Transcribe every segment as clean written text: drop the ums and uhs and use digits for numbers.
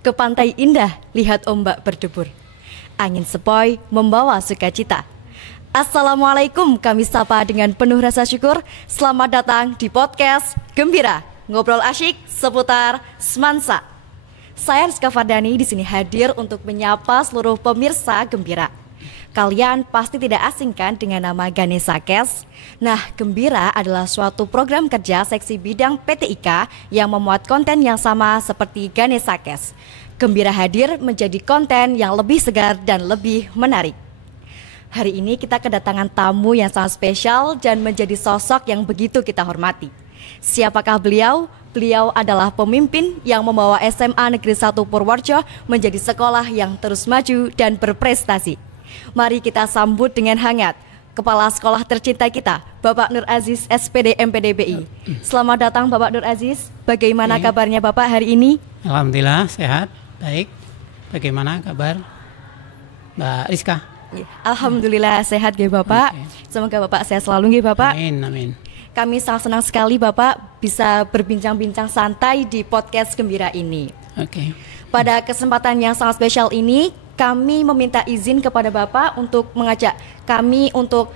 Ke pantai indah, lihat ombak berdebur. Angin sepoi membawa sukacita. Assalamualaikum, kami sapa dengan penuh rasa syukur. Selamat datang di podcast Gembira, ngobrol asyik seputar semansa. Saya Rizka Fardani di sini hadir untuk menyapa seluruh pemirsa Gembira. Kalian pasti tidak asing kan dengan nama Ganesha Cash? Nah, Gembira adalah suatu program kerja seksi bidang PT IKA yang memuat konten yang sama seperti Ganesha Cash. Gembira hadir menjadi konten yang lebih segar dan lebih menarik. Hari ini kita kedatangan tamu yang sangat spesial dan menjadi sosok yang begitu kita hormati. Siapakah beliau? Beliau adalah pemimpin yang membawa SMA Negeri 1 Purworejo menjadi sekolah yang terus maju dan berprestasi. Mari kita sambut dengan hangat Kepala Sekolah tercinta kita, Bapak Nur Aziz, SPD MPDBI. Selamat datang Bapak Nur Aziz. Bagaimana kabarnya Bapak hari ini? Alhamdulillah sehat, baik. Bagaimana kabar Mbak Rizka? Alhamdulillah sehat ya Bapak. Semoga Bapak sehat selalu ya Bapak. Amin, amin. Kami sangat senang sekali Bapak bisa berbincang-bincang santai di podcast Gembira ini. Pada kesempatan yang sangat spesial ini, kami meminta izin kepada Bapak untuk mengajak kami untuk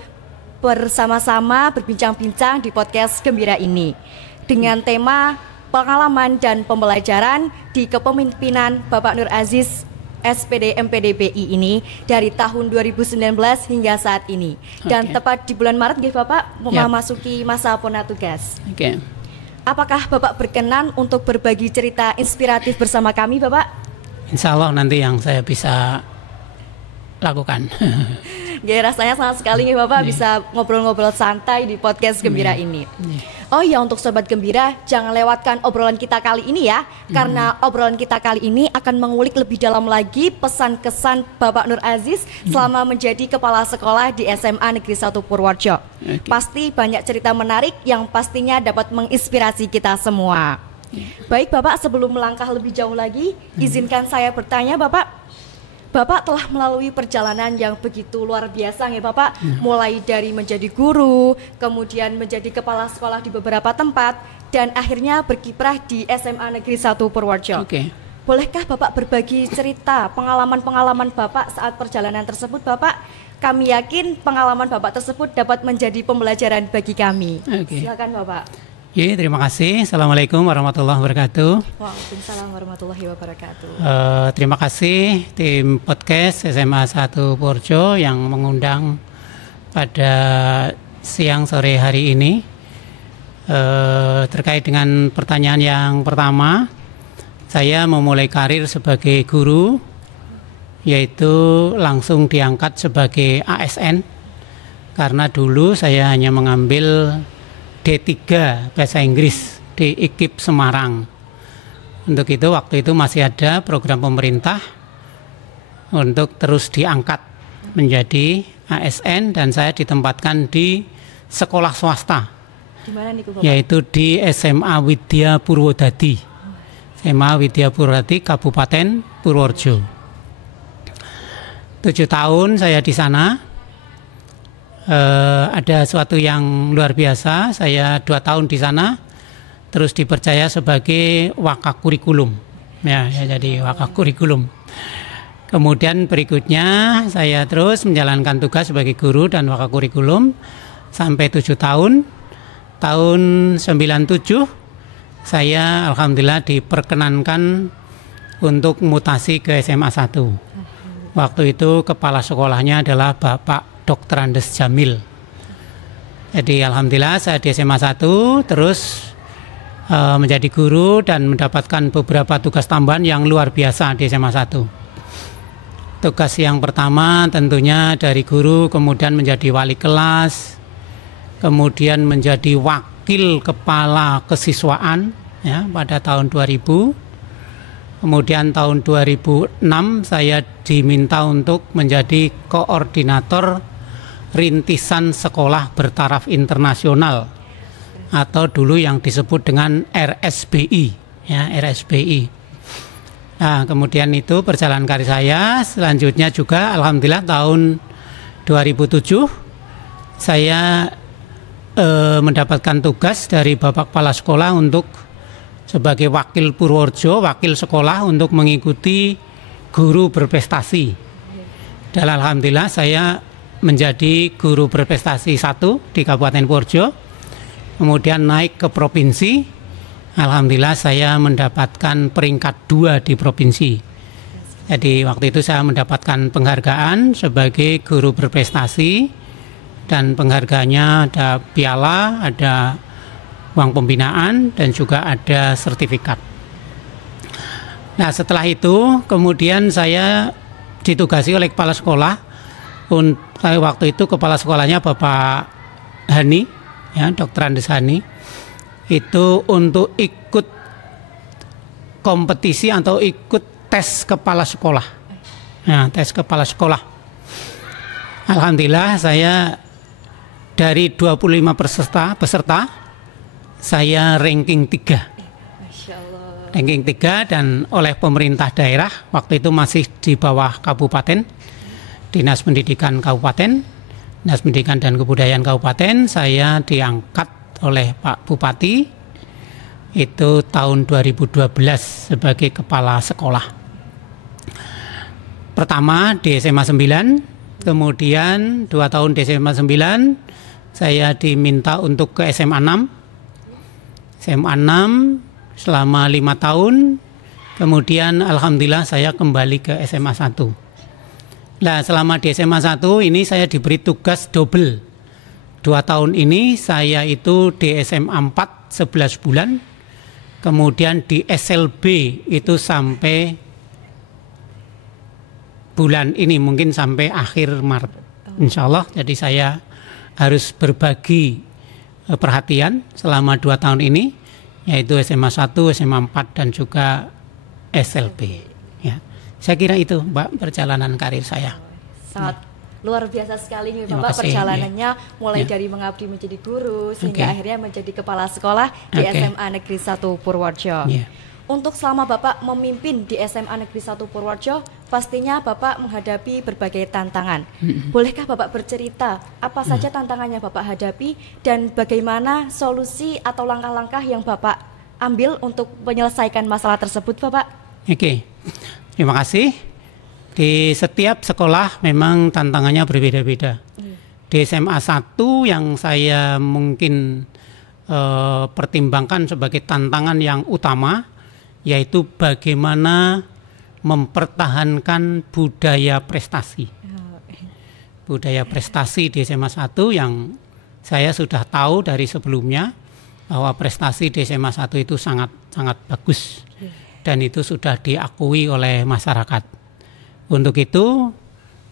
bersama-sama berbincang-bincang di podcast Gembira ini dengan tema pengalaman dan pembelajaran di kepemimpinan Bapak Nur Aziz SPD MPDBI ini dari tahun 2019 hingga saat ini. Dan tepat di bulan Maret Bapak memasuki masa purna tugas. Apakah Bapak berkenan untuk berbagi cerita inspiratif bersama kami Bapak? Insya Allah nanti yang saya bisa lakukan. Rasanya sangat sekali nih Bapak bisa ngobrol-ngobrol santai di podcast Gembira ini. Oh iya, untuk Sobat Gembira, jangan lewatkan obrolan kita kali ini ya. Karena obrolan kita kali ini akan mengulik lebih dalam lagi pesan-kesan Bapak Nur Aziz selama menjadi kepala sekolah di SMA Negeri 1 Purworejo. Pasti banyak cerita menarik yang pastinya dapat menginspirasi kita semua. Baik Bapak, sebelum melangkah lebih jauh lagi, izinkan saya bertanya Bapak. Bapak telah melalui perjalanan yang begitu luar biasa ya Bapak, mulai dari menjadi guru, kemudian menjadi kepala sekolah di beberapa tempat, dan akhirnya berkiprah di SMA Negeri 1 Purworejo. Bolehkah Bapak berbagi cerita pengalaman-pengalaman Bapak saat perjalanan tersebut Bapak? Kami yakin pengalaman Bapak tersebut dapat menjadi pembelajaran bagi kami. Silakan Bapak. Terima kasih. Assalamualaikum warahmatullahi wabarakatuh. Waalaikumsalam warahmatullahi wabarakatuh. Terima kasih tim podcast SMA 1 Purworejo yang mengundang pada siang sore hari ini. Terkait dengan pertanyaan yang pertama, saya memulai karir sebagai guru, yaitu langsung diangkat sebagai ASN, karena dulu saya hanya mengambil D3 Bahasa Inggris di IKIP Semarang. Untuk itu waktu itu masih ada program pemerintah untuk terus diangkat menjadi ASN, dan saya ditempatkan di sekolah swasta. Di mana nih Bapak? Yaitu di SMA Widya Purwodadi. SMA Widya Purwodadi Kabupaten Purworejo. 7 tahun saya di sana. Ada suatu yang luar biasa. Saya 2 tahun di sana, terus dipercaya sebagai wakakurikulum, jadi wakakurikulum. Kemudian berikutnya saya terus menjalankan tugas sebagai guru dan wakakurikulum sampai 7 tahun. Tahun 97 saya alhamdulillah diperkenankan untuk mutasi ke SMA 1. Waktu itu kepala sekolahnya adalah Bapak Dr. Andes Jamil. Jadi alhamdulillah saya di SMA 1 terus menjadi guru dan mendapatkan beberapa tugas tambahan yang luar biasa di SMA 1. Tugas yang pertama tentunya dari guru, kemudian menjadi wali kelas, kemudian menjadi wakil kepala kesiswaan pada tahun 2000. Kemudian tahun 2006 saya diminta untuk menjadi koordinator rintisan sekolah bertaraf internasional atau dulu yang disebut dengan RSBI, RSBI. Nah, kemudian itu perjalanan karir saya. Selanjutnya juga alhamdulillah tahun 2007 saya mendapatkan tugas dari Bapak Kepala Sekolah untuk sebagai wakil Purworejo, wakil sekolah untuk mengikuti guru berprestasi. Dan alhamdulillah saya menjadi guru berprestasi 1 di Kabupaten Purworejo. Kemudian naik ke provinsi. Alhamdulillah saya mendapatkan peringkat 2 di provinsi. Jadi waktu itu saya mendapatkan penghargaan sebagai guru berprestasi, dan penghargaannya ada piala, ada uang pembinaan, dan juga ada sertifikat. Nah, setelah itu kemudian saya ditugasi oleh kepala sekolah. Waktu itu kepala sekolahnya Bapak Hani, ya, Dr. Andes Hani, itu untuk ikut kompetisi atau ikut tes kepala sekolah. Nah, tes kepala sekolah. Alhamdulillah saya dari 25 peserta saya ranking 3. Masya Allah. Ranking 3, dan oleh pemerintah daerah, waktu itu masih di bawah kabupaten, Dinas Pendidikan Kabupaten, Dinas Pendidikan dan Kebudayaan Kabupaten, saya diangkat oleh Pak Bupati itu tahun 2012 sebagai kepala sekolah. Pertama di SMA 9, kemudian 2 tahun di SMA 9, saya diminta untuk ke SMA 6. SMA 6 selama 5 tahun, kemudian alhamdulillah saya kembali ke SMA 1. Nah, selama di SMA 1 ini saya diberi tugas double. 2 tahun ini saya itu di SMA 4 11 bulan, kemudian di SLB itu sampai bulan ini, mungkin sampai akhir Maret insya Allah. Jadi saya harus berbagi perhatian selama 2 tahun ini, yaitu SMA 1, SMA 4, dan juga SLB, ya. Saya kira itu, Mbak, perjalanan karir saya. Sangat luar biasa sekali nih Terima Bapak, kasih, perjalanannya mulai ya. dari mengabdi menjadi guru sehingga akhirnya menjadi kepala sekolah di SMA Negeri 1 Purworejo. Ya. Untuk selama Bapak memimpin di SMA Negeri 1 Purworejo, pastinya Bapak menghadapi berbagai tantangan. Bolehkah Bapak bercerita apa saja tantangannya Bapak hadapi dan bagaimana solusi atau langkah-langkah yang Bapak ambil untuk menyelesaikan masalah tersebut, Bapak? Oke, terima kasih. Di setiap sekolah memang tantangannya berbeda-beda. Di SMA 1 yang saya mungkin pertimbangkan sebagai tantangan yang utama, yaitu bagaimana mempertahankan budaya prestasi. Budaya prestasi di SMA 1 yang saya sudah tahu dari sebelumnya bahwa prestasi di SMA 1 itu sangat bagus dan itu sudah diakui oleh masyarakat. Untuk itu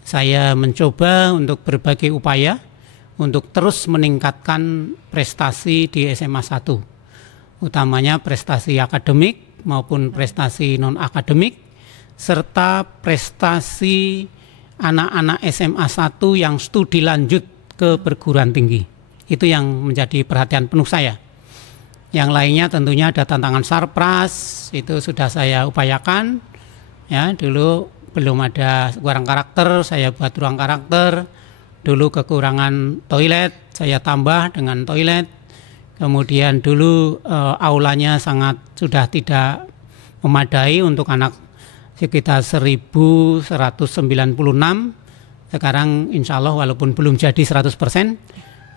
saya mencoba untuk berbagai upaya untuk terus meningkatkan prestasi di SMA 1, utamanya prestasi akademik maupun prestasi non-akademik, serta prestasi anak-anak SMA 1 yang studi lanjut ke perguruan tinggi. Itu yang menjadi perhatian penuh saya. Yang lainnya tentunya ada tantangan sarpras, itu sudah saya upayakan. Ya, dulu belum ada ruang karakter, saya buat ruang karakter. Dulu kekurangan toilet, saya tambah dengan toilet. Kemudian dulu aulanya sudah tidak memadai untuk anak sekitar 1196. Sekarang insya Allah walaupun belum jadi 100%,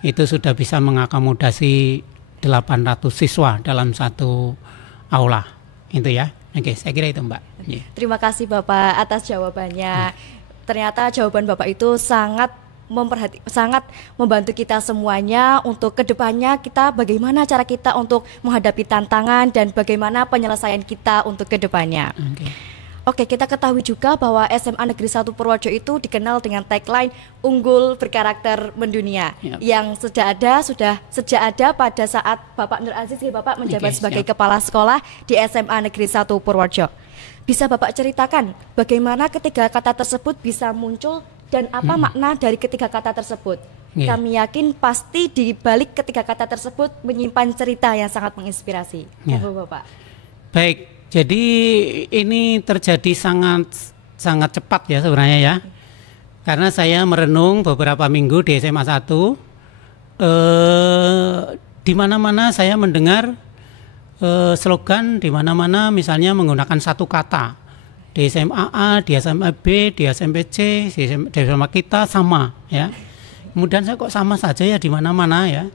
itu sudah bisa mengakomodasi 800 siswa dalam satu aula. Itu ya. Oke, saya kira itu, Mbak. Terima kasih Bapak atas jawabannya. Ternyata jawaban Bapak itu sangat membantu kita semuanya untuk kedepannya kita bagaimana cara kita untuk menghadapi tantangan dan bagaimana penyelesaian kita untuk kedepannya. Oke, kita ketahui juga bahwa SMA Negeri 1 Purworejo itu dikenal dengan tagline unggul berkarakter mendunia, yang sudah ada pada saat Bapak Nur Aziz Bapak menjabat sebagai kepala sekolah di SMA Negeri 1 Purworejo. Bisa Bapak ceritakan bagaimana ketiga kata tersebut bisa muncul dan apa makna dari ketiga kata tersebut? Kami yakin pasti di balik ketiga kata tersebut menyimpan cerita yang sangat menginspirasi. Bapak. Baik, jadi ini terjadi sangat cepat ya sebenarnya ya. Karena saya merenung beberapa minggu di SMA 1, di mana-mana saya mendengar slogan di mana-mana misalnya menggunakan satu kata. Di SMA A, di SMA B, di SMP C, di SMA kita sama ya. Kemudian saya kok sama saja ya di mana-mana ya.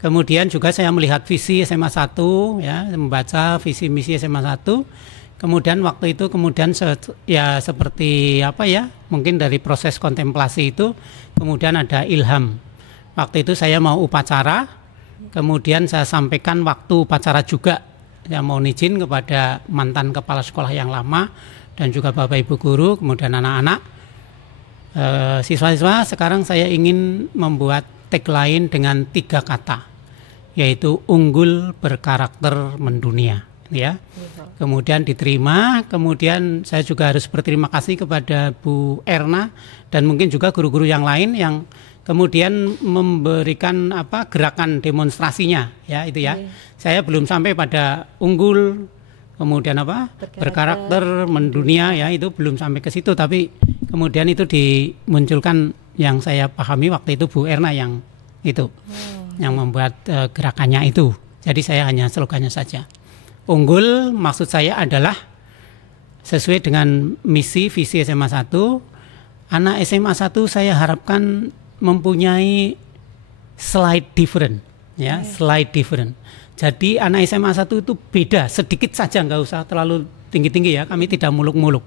Kemudian juga saya melihat visi SMA 1 ya, membaca visi misi SMA 1. Kemudian waktu itu ya seperti apa ya? Mungkin dari proses kontemplasi itu kemudian ada ilham. Waktu itu saya mau upacara, kemudian saya sampaikan waktu upacara juga. Saya mau izin kepada mantan kepala sekolah yang lama dan juga Bapak Ibu guru, kemudian anak-anak. Siswa-siswa, sekarang saya ingin membuat tagline dengan 3 kata, yaitu unggul, berkarakter, mendunia. Ya, kemudian diterima. Kemudian saya juga harus berterima kasih kepada Bu Erna dan mungkin juga guru-guru yang lain yang kemudian memberikan gerakan demonstrasinya, ya itu ya. Saya belum sampai pada unggul, kemudian berkarakter, mendunia, ya itu belum sampai ke situ, tapi kemudian itu dimunculkan yang saya pahami waktu itu Bu Erna yang itu, yang membuat gerakannya itu. Jadi saya hanya slogannya saja. Unggul maksud saya adalah sesuai dengan misi visi SMA 1. Anak SMA 1 saya harapkan mempunyai slide different, ya, slide different. Jadi anak SMA 1 itu beda, sedikit saja, nggak usah terlalu tinggi-tinggi ya, kami tidak muluk-muluk.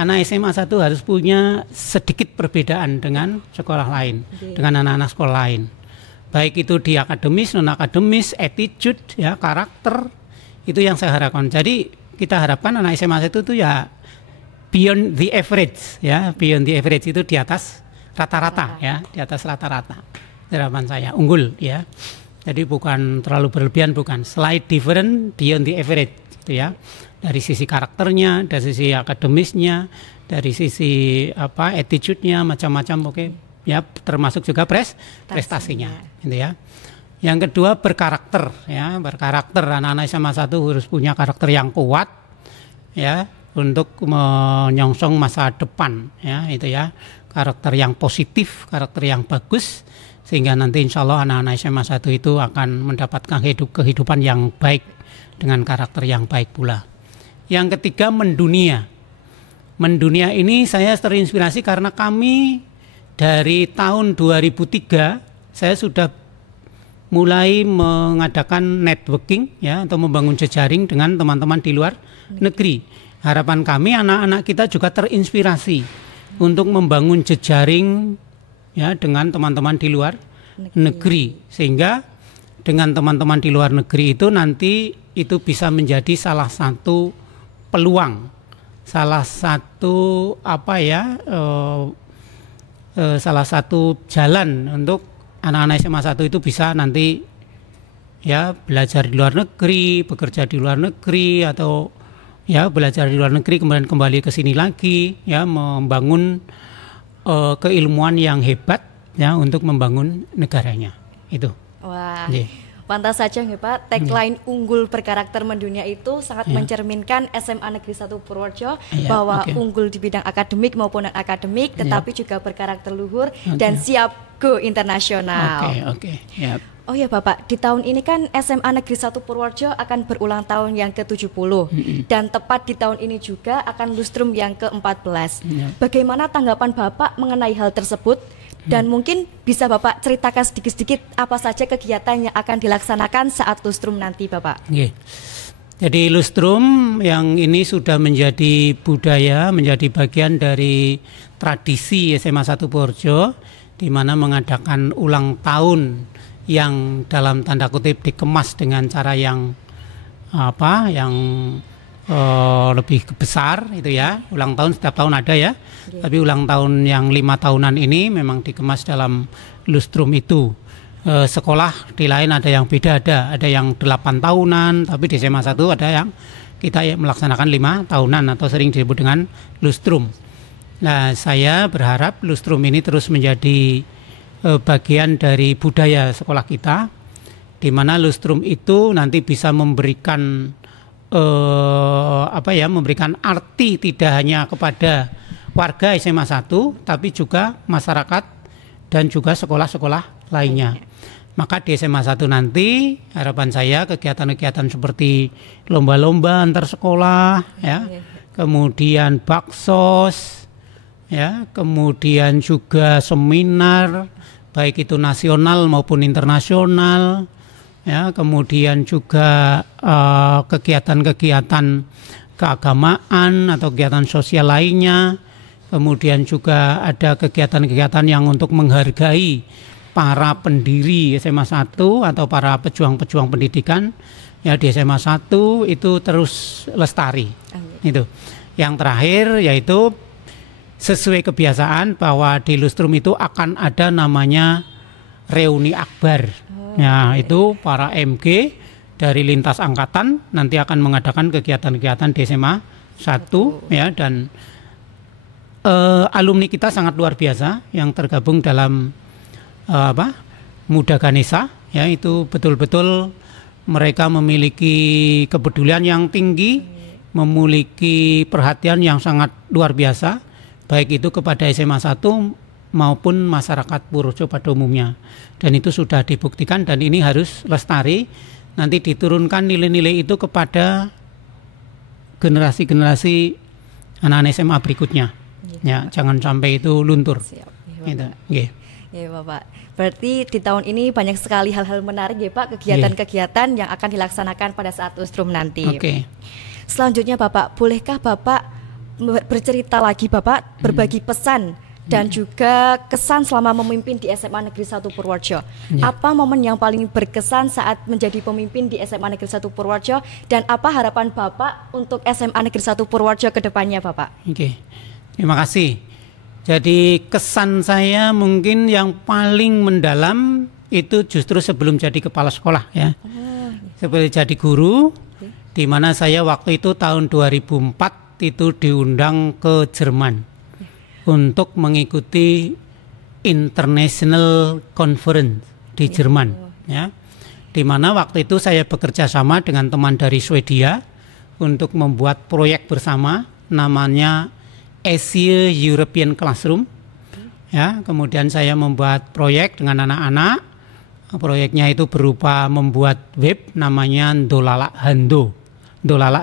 Anak SMA 1 harus punya sedikit perbedaan dengan sekolah lain, dengan anak-anak sekolah lain. Baik itu di akademis, non-akademis, attitude, ya, karakter, itu yang saya harapkan. Jadi kita harapkan anak SMA 1 itu ya beyond the average, ya, beyond the average itu di atas rata-rata, ya, di atas rata-rata. Harapan saya unggul, ya. Jadi bukan terlalu berlebihan, bukan, slight different beyond the average, gitu ya. Dari sisi karakternya, dari sisi akademisnya, dari sisi attitude-nya, macam-macam, oke, ya, termasuk juga prestasinya, gitu ya. Yang kedua berkarakter, ya, berkarakter. Anak-anak SMA 1 harus punya karakter yang kuat, ya, untuk menyongsong masa depan, ya, itu ya. Karakter yang positif, karakter yang bagus, sehingga nanti insya Allah anak-anak SMA 1 itu akan mendapatkan kehidupan yang baik dengan karakter yang baik pula. Yang ketiga mendunia. Mendunia ini saya terinspirasi karena kami dari tahun 2003 saya sudah mulai mengadakan networking, ya, atau membangun jejaring dengan teman-teman di luar negeri. Harapan kami anak-anak kita juga terinspirasi untuk membangun jejaring, ya, dengan teman-teman di luar negeri, sehingga dengan teman-teman di luar negeri itu nanti itu bisa menjadi salah satu peluang, salah satu salah satu jalan untuk anak-anak SMA 1 itu bisa nanti, ya, belajar di luar negeri, bekerja di luar negeri, atau ya belajar di luar negeri kemudian kembali ke sini lagi, ya, membangun keilmuan yang hebat, ya, untuk membangun negaranya itu. Wah, pantas saja nggak Pak, tagline unggul berkarakter mendunia itu sangat mencerminkan SMA Negeri 1 Purworejo, bahwa unggul di bidang akademik maupun non-akademik, tetapi juga berkarakter luhur dan siap go internasional. Yep. Oh ya Bapak, di tahun ini kan SMA Negeri 1 Purworejo akan berulang tahun yang ke-70 dan tepat di tahun ini juga akan lustrum yang ke-14. Bagaimana tanggapan Bapak mengenai hal tersebut? Dan mungkin bisa Bapak ceritakan sedikit-sedikit apa saja kegiatan yang akan dilaksanakan saat lustrum nanti Bapak. Jadi lustrum yang ini sudah menjadi budaya, menjadi bagian dari tradisi SMA 1 Purworejo, di mana mengadakan ulang tahun yang dalam tanda kutip dikemas dengan cara yang lebih besar itu, ya. Ulang tahun setiap tahun ada, ya. Tapi ulang tahun yang 5 tahunan ini memang dikemas dalam lustrum itu. Sekolah di lain ada yang beda, ada yang 8 tahunan, tapi di SMA 1 ada yang kita melaksanakan 5 tahunan atau sering disebut dengan lustrum. Nah, saya berharap lustrum ini terus menjadi bagian dari budaya sekolah kita, di mana lustrum itu nanti bisa memberikan memberikan arti tidak hanya kepada warga SMA 1, tapi juga masyarakat dan juga sekolah-sekolah lainnya. Maka di SMA 1 nanti harapan saya kegiatan-kegiatan seperti lomba-lomba antar sekolah, ya, kemudian baksos, ya, kemudian juga seminar baik itu nasional maupun internasional, ya, kemudian juga kegiatan-kegiatan keagamaan atau kegiatan sosial lainnya, kemudian juga ada kegiatan-kegiatan yang untuk menghargai para pendiri SMA 1 atau para pejuang-pejuang pendidikan, ya, di SMA 1 itu terus lestari. Itu. Yang terakhir yaitu sesuai kebiasaan bahwa di Lustrum itu akan ada namanya reuni akbar. Ya, itu para MG dari lintas angkatan nanti akan mengadakan kegiatan-kegiatan di SMA 1, ya, dan alumni kita sangat luar biasa yang tergabung dalam Muda Ganesha, ya, itu betul-betul mereka memiliki kepedulian yang tinggi, memiliki perhatian yang sangat luar biasa, baik itu kepada SMA 1 maupun masyarakat Purworejo pada umumnya. Dan itu sudah dibuktikan dan ini harus lestari, nanti diturunkan nilai-nilai itu kepada generasi-generasi anak-anak SMA berikutnya. Ya, jangan sampai itu luntur. Siap. Gitu. Yeah. Ya Bapak, berarti di tahun ini banyak sekali hal-hal menarik ya Pak, kegiatan-kegiatan yang akan dilaksanakan pada saat Lustrum nanti. Selanjutnya Bapak, bolehkah Bapak bercerita lagi Bapak, berbagi pesan dan juga kesan selama memimpin di SMA Negeri 1 Purworejo. Apa momen yang paling berkesan saat menjadi pemimpin di SMA Negeri 1 Purworejo dan apa harapan Bapak untuk SMA Negeri 1 Purworejo ke depannya Bapak? Terima kasih. Jadi kesan saya mungkin yang paling mendalam itu justru sebelum jadi kepala sekolah, ya. Sebelum jadi guru, di mana saya waktu itu tahun 2004 itu diundang ke Jerman untuk mengikuti International Conference di Jerman, ya. Di mana waktu itu saya bekerja sama dengan teman dari Swedia untuk membuat proyek bersama namanya Asia European Classroom, ya. Kemudian saya membuat proyek dengan anak-anak. Proyeknya itu berupa membuat web namanya Dolala Hambo. Dolala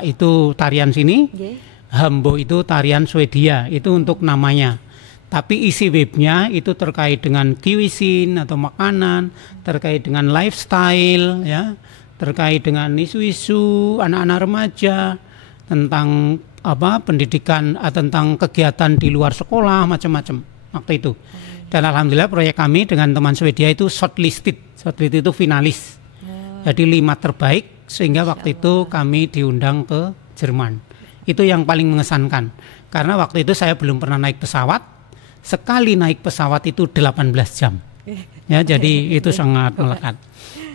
itu tarian sini, Hambo itu tarian Swedia, itu untuk namanya. Tapi isi webnya itu terkait dengan cuisine atau makanan, terkait dengan lifestyle, ya, terkait dengan isu-isu anak-anak remaja, tentang pendidikan, tentang kegiatan di luar sekolah, macam-macam waktu itu. Dan alhamdulillah proyek kami dengan teman Swedia itu shortlisted itu finalis. Jadi 5 terbaik sehingga waktu itu kami diundang ke Jerman. Itu yang paling mengesankan. Karena waktu itu saya belum pernah naik pesawat. Sekali naik pesawat itu 18 jam. Ya, jadi itu sangat melekat.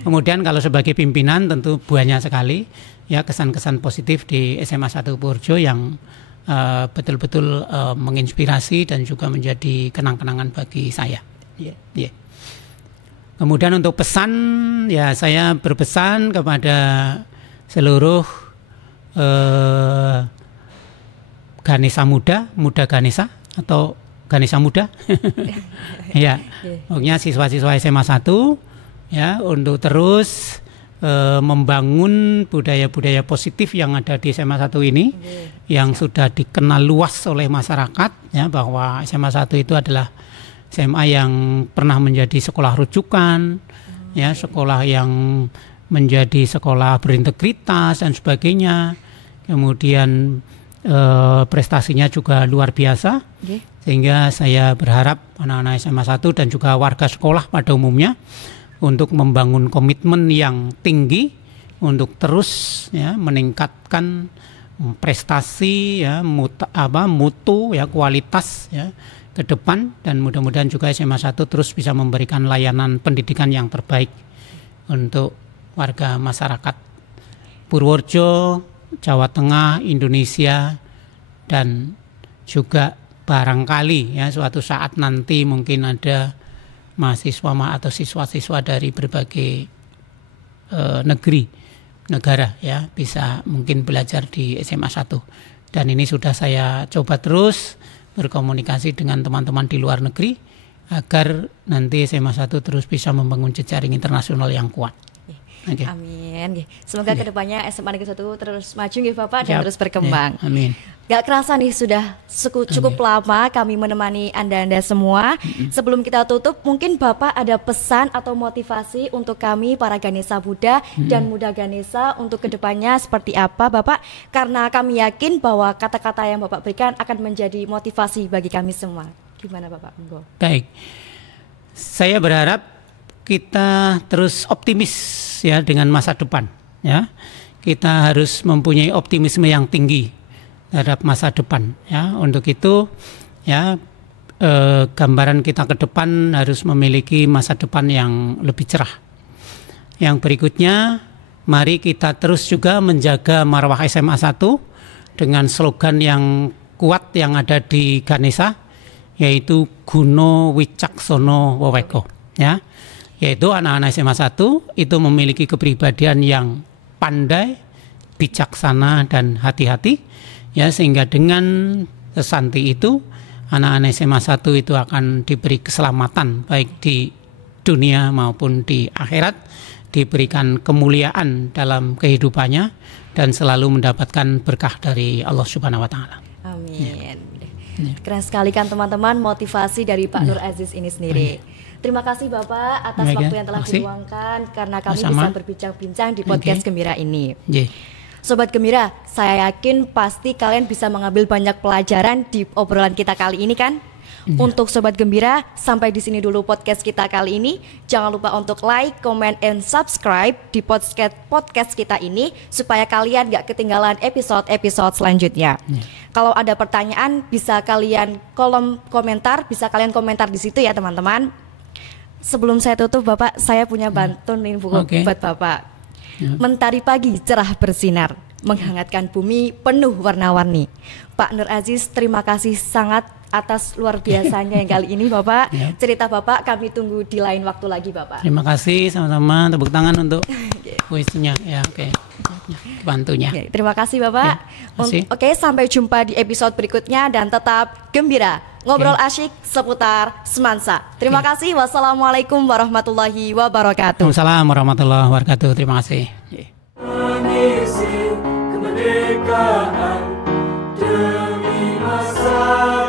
Kemudian kalau sebagai pimpinan tentu banyak sekali, ya, kesan-kesan positif di SMA 1 Purworejo yang betul-betul menginspirasi dan juga menjadi kenang-kenangan bagi saya. Kemudian untuk pesan, ya, saya berpesan kepada seluruh Ganesha muda Ganesha atau Ganesha muda, ya, pokoknya siswa-siswa SMA 1, ya, untuk terus membangun budaya-budaya positif yang ada di SMA 1 ini, yang sudah dikenal luas oleh masyarakat, ya, bahwa SMA 1 itu adalah SMA yang pernah menjadi sekolah rujukan, ya, sekolah yang menjadi sekolah berintegritas dan sebagainya. Kemudian prestasinya juga luar biasa, sehingga saya berharap anak-anak SMA 1 dan juga warga sekolah pada umumnya untuk membangun komitmen yang tinggi untuk terus, ya, meningkatkan prestasi, ya, mutu, ya, kualitas, ya, ke depan, dan mudah-mudahan juga SMA 1 terus bisa memberikan layanan pendidikan yang terbaik untuk warga masyarakat Purworejo, Jawa Tengah, Indonesia, dan juga barangkali, ya, suatu saat nanti mungkin ada mahasiswa atau siswa-siswa dari berbagai negara, ya, bisa mungkin belajar di SMA 1. Dan ini sudah saya coba terus berkomunikasi dengan teman-teman di luar negeri agar nanti SMA 1 terus bisa membangun jejaring internasional yang kuat. Okay. Amin. Semoga kedepannya SMA Negeri 1 terus maju nggih Bapak dan terus berkembang. Amin. Gak kerasa nih sudah cukup lama kami menemani Anda semua. Sebelum kita tutup, mungkin Bapak ada pesan atau motivasi untuk kami para Ganesha Muda dan Muda Ganesha untuk kedepannya seperti apa Bapak? Karena kami yakin bahwa kata-kata yang Bapak berikan akan menjadi motivasi bagi kami semua. Gimana Bapak? Baik, saya berharap kita terus optimis ya dengan masa depan. Ya, kita harus mempunyai optimisme yang tinggi terhadap masa depan. Ya, untuk itu ya gambaran kita ke depan harus memiliki masa depan yang lebih cerah. Yang berikutnya, mari kita terus juga menjaga marwah SMA 1 dengan slogan yang kuat yang ada di Ganesha, yaitu Guno Wicaksono Weweko. Ya, yaitu anak-anak SMA 1 itu memiliki kepribadian yang pandai, bijaksana dan hati-hati, ya, sehingga dengan sesanti itu anak-anak SMA 1 itu akan diberi keselamatan baik di dunia maupun di akhirat, diberikan kemuliaan dalam kehidupannya dan selalu mendapatkan berkah dari Allah Subhanahu wa taala. Amin. Ya. Keren sekali kan teman-teman motivasi dari Pak Nur Aziz ini sendiri. Terima kasih Bapak atas waktu yang telah diluangkan karena kami bisa berbincang-bincang di podcast Gembira ini. Sobat Gembira, saya yakin pasti kalian bisa mengambil banyak pelajaran di obrolan kita kali ini kan? Untuk Sobat Gembira, sampai di sini dulu podcast kita kali ini. Jangan lupa untuk like, comment, and subscribe di podcast kita ini supaya kalian gak ketinggalan episode-episode selanjutnya. Kalau ada pertanyaan bisa kalian kolom komentar, bisa kalian komentar di situ ya teman-teman. Sebelum saya tutup Bapak, saya punya pantun nih buat Bapak. Mentari pagi cerah bersinar, menghangatkan bumi penuh warna-warni. Pak Nur Aziz, terima kasih sangat atas luar biasanya yang kali ini Bapak. Cerita Bapak kami tunggu di lain waktu lagi Bapak. Terima kasih, sama-sama, tepuk tangan untuk kuisnya ya, bantunya. Terima kasih Bapak. Oke, sampai jumpa di episode berikutnya dan tetap gembira. Ngobrol asyik seputar semansa. Terima kasih. Wassalamualaikum warahmatullahi wabarakatuh. Waalaikumsalam warahmatullahi wabarakatuh. Terima kasih. Mengisi kemerdekaan demi masa